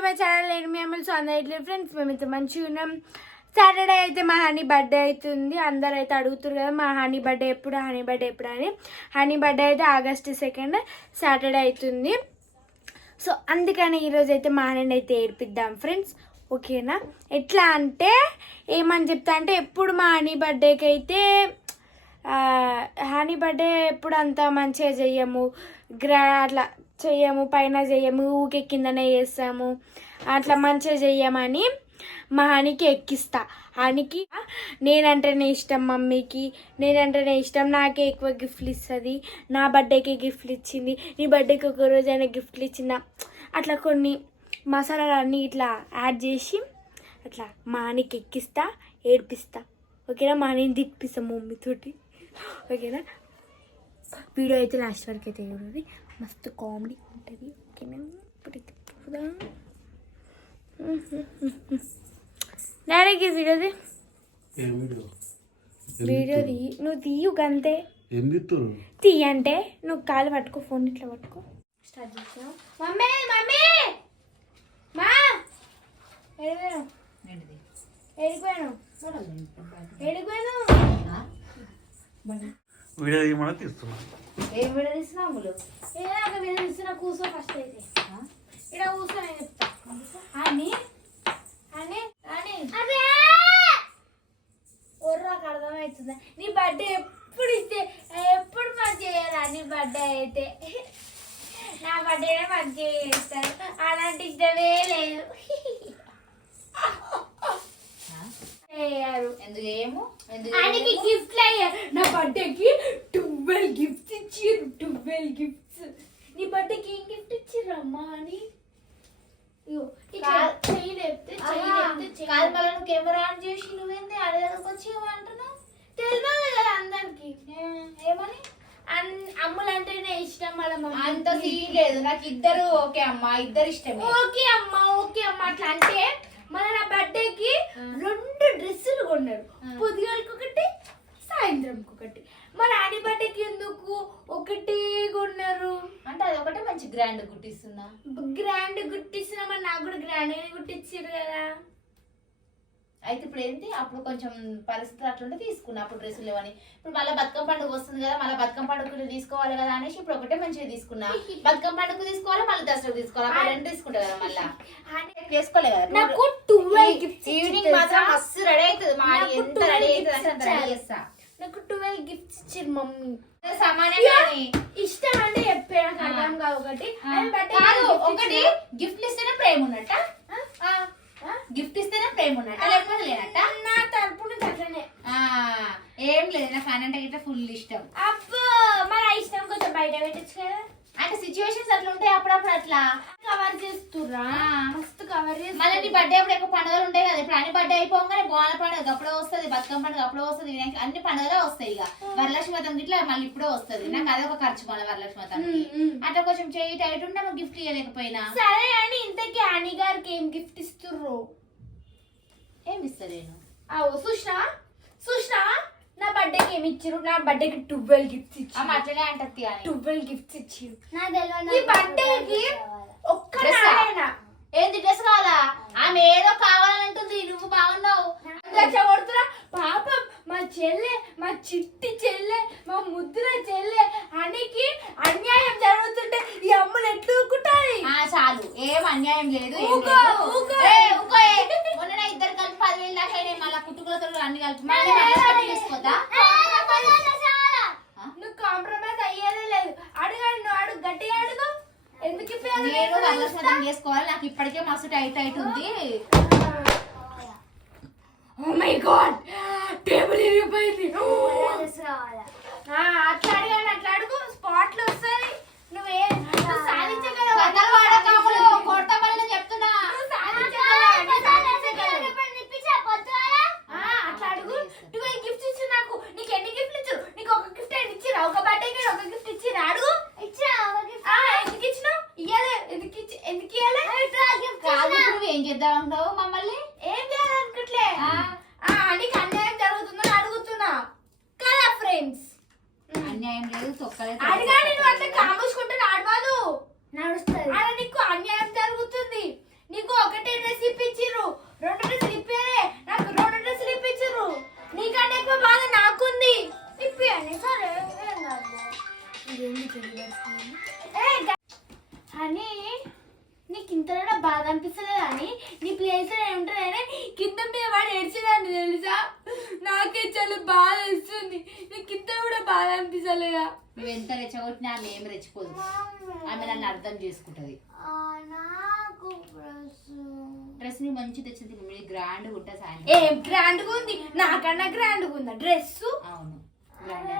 To my channel నేను మీ అమ్మలు so friends మేమైతే మంచిగా ఉన్నాం. సాటర్డే అయితే మా హనీ బర్త్డే అవుతుంది. అందరు అయితే అడుగుతారు కదా మా హనీ బర్త్డే ఎప్పుడు హనీ బర్త్డే ఎప్పుడు అని. హనీ బర్త్డే అయితే ఆగస్ట్ సెకండ్ సాటర్డే అవుతుంది. సో అందుకని ఈరోజు అయితే మా హనీని అయితే ఏడిపిద్దాం ఫ్రెండ్స్ ఓకేనా ఎట్లా అంటే ఏమని చెప్తా అంటే ఎప్పుడు మా హనీ బర్త్డేకి అయితే హనీ బర్త్డే ఎప్పుడు అంత మంచిగా చెయ్యము. గ్రా అట్లా చెయ్యము పైన చెయ్యము ఊకే కిందనే చేస్తాము. అట్లా మంచిగా చెయ్యమని మా హనీకి ఎక్కిస్తా. ఆనికి నేనంటేనే ఇష్టం మమ్మీకి. నేనంటేనే ఇష్టం. నాకే ఎక్కువ గిఫ్ట్లు ఇస్తుంది. నా బర్త్డేకి గిఫ్ట్లు ఇచ్చింది. నీ బర్త్డేకి ఒక రోజైనా గిఫ్ట్లు ఇచ్చిన అట్లా కొన్ని మసాలాలు అన్నీ ఇట్లా యాడ్ చేసి అట్లా మా హనీకి ఎక్కిస్తా ఏడిపిస్తా. ఓకేనా? మా హనీని తిప్పిస్తా మమ్మీతోటి ఓకేనా? వీడియో అయితే లాస్ట్ వరకు అయితే చూడండి. మస్తు కామెడీ ఉంటుంది. ఓకేనా ఇప్పుడు అయితే పోదాం. డాడీకి వీడియోది? ఏం వీడియో? వీడియో తీయి నువ్వు తీయు తీస్తారు తీయ అంటే నువ్వు కాలు పట్టుకో ఫోన్ ఇట్లా పట్టుకో. స్టార్ట్ చేసినావు మమ్మీ మమ్మీ! మా! ఎడిపోయాను ఎడిపోయాను ఎడిపోయాను వీడియో తీయమని తీస్తున్నా. ఏం అమ్ములు? ఏదో మీద ఇస్తున్నా కూర్చో ఫస్ట్ అయితే. ఇక్కడ కూర్చో నేను చెప్తా. అని అని అని ఒర్రాకు అర్థమవుతుందా? నీ బర్త్డే ఎప్పుడు ఇస్తే ఎప్పుడు మంచి చేయాలా? నీ బర్త్డే అయితే. నా బర్త్డేనే మంచిగా చేస్తారు. అలాంటి ఇష్టమే లేదు. చేయరు ఎందుకు ఏమో ఆయనకి గిఫ్ట్లు అయ్యారు నా బర్త్డేకి ట్వెల్వ్ గిఫ్ట్స్ ఇచ్చిర్రు ట్వెల్వ్ గిఫ్ట్స్ నీ బర్త్డేకి ఏం గిఫ్ట్ ఇచ్చిర్రు అమ్మా అని? కెమెరా ఆన్ చేసి నువ్వేంది? ఆడ దగ్గరకు వచ్చి అంటున్నావు తెలియదు కదా అందరికి. ఏమని? అమ్ములంటేనే ఇష్టం వాళ్ళ అంత సీన్ లేదు. నాకు ఇద్దరు ఓకే అమ్మా ఇద్దరు ఇష్టమే. ఓకే అమ్మా ఓకే అమ్మా. అట్లా అంటే మన నా బర్త్డేకి రెండు డ్రెస్సులు కొన్నారు. ఆ. పొద్దుగాలకి ఒకటి సాయంత్రంకి ఒకటి మరి ఆడి బర్త్డేకి ఎందుకు ఒకటి కొన్నారు? అంటే అది ఒకటే మంచి గ్రాండ్ గుట్టిస్తున్నా గ్రాండ్ గుట్టిస్తున్నా మరి నాకు కూడా గ్రాండ్ గుట్టించారు కదా. అయితే ఇప్పుడు ఏంటి? అప్పుడు కొంచెం పరిస్థితి అట్లుంటే తీసుకున్నా అప్పుడు డ్రెస్సులు లేవని. ఇప్పుడు మళ్ళీ బతుకమ్మ పండుగ వస్తుంది కదా మళ్ళీ బతుకమ్మ పండుగ తీసుకోవాలి కదా అనేసి ఇప్పుడు ఒకటే మంచిగా తీసుకున్నా. బతుకమ్మ పండుగ తీసుకోవాలి మళ్ళీ దసరా తీసుకోవాలి? అప్పుడు రెండు తీసుకుంటా కదా మళ్ళీ. చేసుకోలే కదా నాకు ఈవినింగ్ మాత్రం మస్తు రెడీ అవుతుంది మా ఎంత రెడీ అవుతుంది అంటే అంత రెడీ. చేస్తా. నాకు ట్వెల్వ్ గిఫ్ట్స్ ఇచ్చారు మమ్మీ. ఇష్టం అంటే చెప్పే నాకు అర్థం కాదు ఒకటి ఒకటి. గిఫ్ట్ ఇస్తేనే ప్రేమ ఉన్నట్ట? గిఫ్ట్ ఇస్తేనే ప్రేమ ఉన్నట్ట లేకపోతే లేనట్ట నా తరపు నుంచి అట్లనే ఆ, ఏం లేదు నాకు అనంటే గిట్ట ఫుల్ ఇష్టం. అబ్బో మరి ఆ ఇష్టం కొంచెం బయట పెట్టచ్చు కదా. అంటే సిచ్యువేషన్స్ అట్లా ఉంటాయి అప్పుడప్పుడు అట్లా. కవర్ చేస్తుర్రా? మస్తు మళ్ళీ నీ బర్త్డే అప్పుడు ఎక్కువ పండుగలు ఉంటాయి కదా. ఇప్పుడు అన్ని బర్త్డే అయిపోగానే బోనాల పండుగ అప్పుడే వస్తుంది బతుకమ్మ పండుగ అప్పుడే వస్తుంది వినాయక అన్ని పండుగలే వస్తాయి ఇక. వరలక్ష్మి వ్రతం ఇట్లా మళ్ళీ ఇప్పుడే వస్తుంది. నాకు అదొక ఖర్చు మళ్ళీ వరలక్ష్మి ఉమ్. అట్లా కొంచెం చేయి టైట్ ఉంటే నువ్వు గిఫ్ట్ ఇవ్వలేకపోయినా సరే అని ఇంతకీ అని గారికి ఏం గిఫ్ట్ ఇస్తుర్రు? ఏమి ఇస్తా నేను అవు సుష్నా సుష్నా నా బర్త్డేకి ఏమి ఇచ్చిర్రు? నా బర్త్డేకి ట్వెల్వ్ గిఫ్ట్స్ ఇచ్చారు అట్లనే అంటది అని ట్వెల్వ్ గిఫ్ట్స్ ఇచ్చిర్రు. నా తెలియదు ఈ బర్త్డేకి ఒక్క ఏంది డ్రెస్ కావాలా ఆమె ఏదో కావాలంటుంది నువ్వు బాగున్నావు కొడుతున్నా పాపం మా చెల్లె మా చిట్టి చెల్లె మా ముద్దుల చెల్లె అనికి అన్యాయం జరుగుతుంటే ఈ అమ్మలు ఎట్లు ఊరుకుంటాయి ఆ చాలు ఏం అన్యాయం లేదు ఏం ఊకో, లేదు. ఊకో. ఏ, ఊకో, ఏ. మొన్న ఇద్దరు కలిపి పదివేలు దాకా అయినాయి మళ్ళీ కుట్టుకులతో అన్ని కలిపి మళ్ళీ నువ్వు కాంప్రమైజ్ అయ్యేదే లేదు అడగాడు నువ్వు అడుగు గట్టిగా అడుగు ఎందుకు ఇప్పలేదు నేను వరలక్ష్మి చేసుకోవాలి. నాకు ఇప్పటికే మస్తు టైట్ టైట్ ఉంది ఓ మై గాడ్ టేబుల్ ఇరిగిపోయింది కావాలా? ఆ, అట్లా అడిగాను అట్లా అడుగు. స్పాట్లు వస్తాయి. నువ్వే నువ్వు సాధించగలవు కథలు వాడకములు కొడతామని చెప్తున్నా నువ్వు సాధించగలవు అన్ని సాధించగలవు. ఆ, అట్లా అడుగు ట్వెల్వ్ గిఫ్ట్స్ ఇచ్చి నాకు నీకు ఎన్ని గిఫ్ట్లు ఇచ్చారు నీకు ఒక గిఫ్ట్ అయినా ఇచ్చిరా ఒక బర్త్డేకి ఒక గిఫ్ట్ ఇచ్చిరా అడుగు ఆ, ఎందుకు ఇచ్చినావు ఇయ్యాలే ఎందుకు ఇచ్చి ఎందుకు ఇయ్యాలే కాదు ఇప్పుడు నువ్వు బాధ వస్తుంది నీకు ఇంత కూడా బాధ అనిపిస్తలేదా? నువ్వు ఎంత రెచ్చగొట్టినా ఆమె ఏం రెచ్చిపోదు. ఆమె నన్ను అర్థం చేసుకుంటది. ఆ, నాకు డ్రెస్ డ్రెస్ని మంచి తెచ్చింది మమ్మీ గ్రాండ్ ఉంటా ఏ సాయంత్రం గ్రాండ్గా ఉంది. నాకన్నా గ్రాండ్గా ఉందా? డ్రెస్ అవును. గ్రాండ్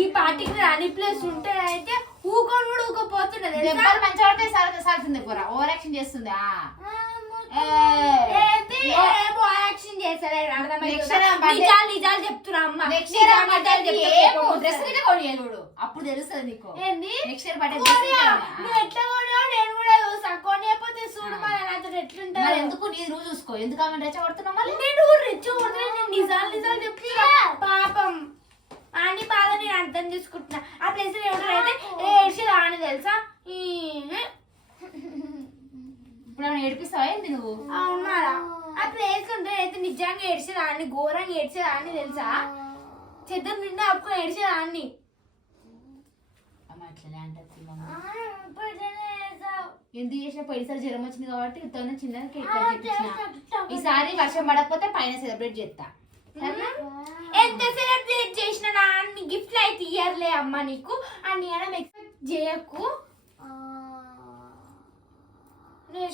ఈ పార్టీకి రాని ప్లేస్ ఉంటే అయితే ఊకొని కూడా ఊకపోతున్నది? దెబ్బలు మంచిగా పడితే సరదా సరుతుంది పోరా. ఓవర్ యాక్షన్ చేస్తుంది నిజాలు నిజాలు చెప్తున్నా అమ్మ. నెక్స్ట్ ఇయర్ డ్రెస్ అప్పుడు తెలుస్తుంది నీకు. ఏంది? నెక్స్ట్ ఇయర్ బర్త్డే కొనియా. నువ్వు ఎట్లా కొనియావు నేను కూడా చూసా కొనియకపోతే చూడు మన నాతో ఎట్లుంటా మరి ఎందుకు నీ నువ్వు చూసుకో? ఎందుకు ఆమె రెచ్చగొడుతున్నావు మళ్ళీ? నేను రెచ్చగొడతా నేను నిజాలు నిజాలు చెప్తున్నా. పాపం. అని బాధ నేను అర్థం చేసుకుంటున్నా. ఆ ప్లేస్ ఎవరైతే ఏడ్చి రాని తెలుసా? ఇప్పుడు ఏడిపిస్తావా ఏంది నువ్వు? అవునారా ఆ ప్లేస్ ఉంటే అయితే నిజంగా ఏడ్చి రాని ఘోరంగా ఏడ్చి రాని తెలుసా? చెద్దరు నిండా అప్పుడు ఏడ్చి రాని అమ్మ అట్లనే అంటది మమ్మ ఆ, ఇప్పుడు అట్లానే చేస్తావు. ఎందుకు చేసిన పోయినసారి జ్వరం వచ్చింది కాబట్టి ఇంతనే చిన్న. ఈసారి వర్షం పడకపోతే పైన సెలబ్రేట్ చేస్తా? ఎంత సెలబ్రేట్ చేసిన గిఫ్ట్లు అయితే ఇయ్యర్లే అమ్మ నీకు. అని ఎక్స్పెక్ట్ చేయకు.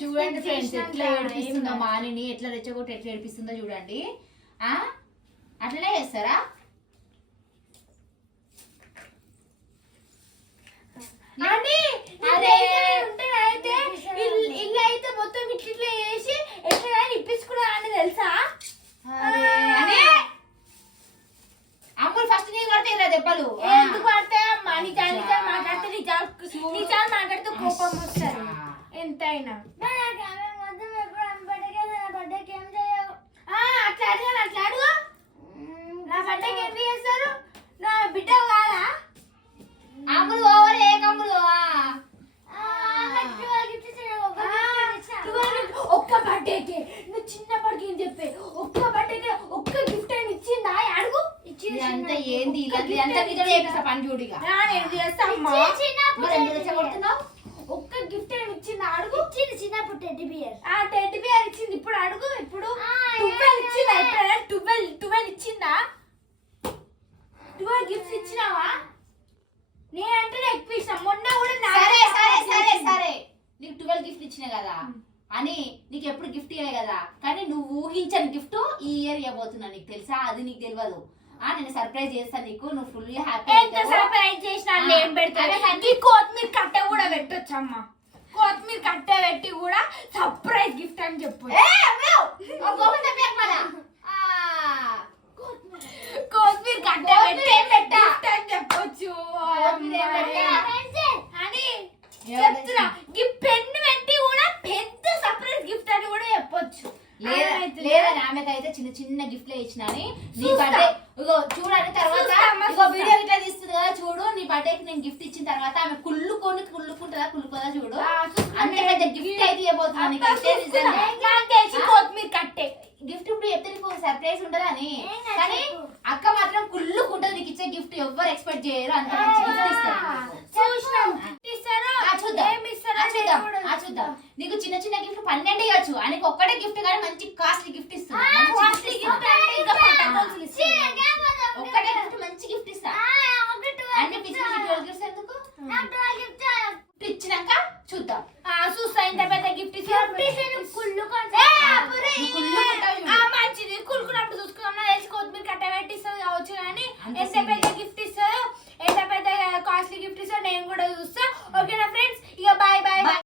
చూడండి ఫ్రెండ్స్ ఎట్లా ఏడిపిస్తుందో మానిని ఎట్లా రెచ్చగొట్టి ఎట్లా ఏడిపిస్తుందో చూడండి. ఆ? అట్లనే చేస్తారా? అని అయితే ఇల్లు అయితే మొత్తం ఇట్లా వేసి ఎట్లా తెలుసా? అరే, అనే. అమ్ములు ఫస్ట్ దెబ్బలు. ఎందుకు పడితే అమ్మా నిజాలు మాట్లాడితే నిజాలు నిజాలు మాట్లాడితే కోపం వస్తుంది. ఎంతైనా. బర్త్డేకి బర్త్డేకి అట్లా అడగాలి అట్లా అడుగు. నా ఏం చేస్తారు? నా బిడ్డ కాదా? అమ్ములు ఓవర్ ఏ కమ్ములు ఒక్క బర్త్డేకి. నువ్వు చిన్నప్పటికి ఏం చెప్పే? ఒక్క బర్త్డేకి ఒక్క గిఫ్ట్ అని ఇచ్చిందా? అడుగు. ఇచ్చింది ఇదంతా ఏంది? ఇలా చేపిస్తా పని చూడిగా నేను చేస్తా అమ్మా. చిన్నప్పుడు మరి ఎందుకు ఏమి ఇచ్చింది అడుగు. ఇచ్చింది చిన్నప్పుడు టెడ్డీ బియర్ ఆ టెడ్డి బియర్ ఇచ్చింది. ఇప్పుడు అడుగు. ఇప్పుడు ట్వెల్వ్ ఇచ్చిందా. ఎప్పుడైనా ట్వెల్వ్ ట్వెల్వ్ ఇచ్చిందా? ట్వెల్వ్ గిఫ్ట్స్ ఇచ్చినావా? నేనంటే ఎక్కువ ఇష్టం. మొన్న కూడా నా సరే సరే సరే సరే. నీకు ట్వెల్వ్ గిఫ్ట్ ఇచ్చిన కదా? అని నీకు ఎప్పుడు గిఫ్ట్ ఇవ్వే కదా? కానీ నువ్వు ఊహించని గిఫ్ట్ ఈ ఇయర్ ఇవ్వబోతున్నా. నీకు తెలుసా? అది నీకు తెలియదు ఆ నేను సర్ప్రైజ్ చేస్తాను నీకు. నువ్వు ఫుల్ హ్యాపీ ఎంత సర్ప్రైజ్ చేసినా? ఏం ఈ కొత్తిమీర కట్ట కూడా పెట్టొచ్చు అమ్మ కొత్తిమీర కట్ట పెట్టి కూడా సర్ప్రైజ్ గిఫ్ట్ అని చెప్పు కొత్తిమీర. కట్ట పెట్టి gift అని చెప్పొచ్చు. అని చెప్తున్నా. ఈ పెన్ను పెట్టి కూడా పెద్ద సర్ప్రైజ్ గిఫ్ట్ అని కూడా చెప్పొచ్చు. లేదా ఆమెకైతే చిన్న చిన్న గిఫ్ట్ ఇచ్చిన నీ. బర్త్డే ఇగో చూడండి తర్వాత ఇగో. వీడియో ఇట్లా తీస్తుంది కదా చూడు నీ బర్త్డేకి నేను గిఫ్ట్ ఇచ్చిన తర్వాత ఆమె కుళ్ళుకొని కుళ్ళుకుంటుందా కుళ్ళుకోదా చూడు. అంత పెద్ద గిఫ్ట్ అయితే ఆ? కొత్తిమీర కట్టే గిఫ్ట్ ఇప్పుడు చెప్తే నీకు సర్ప్రైజ్ ఉండదా అని కానీ. అక్క మాత్రం కుళ్ళుకుంటది నీకు ఇచ్చే గిఫ్ట్ ఎవ్వరు ఎక్స్పెక్ట్ చేయరు అంత. చూసినాం చూద్దాం చూద్దాం చూద్దాం. నీకు చిన్న చిన్న గిఫ్ట్ పన్నెండు ఇవ్వచ్చు. ఆయనకు ఒక్కటే గిఫ్ట్ కానీ మంచి కాస్ట్లీ గిఫ్ట్ ఇస్తాను ఒక్కటే గిఫ్ట్ మంచి గిఫ్ట్ ఇస్తాను అన్ని పిచ్చి గిఫ్ట్ ఎందుకు?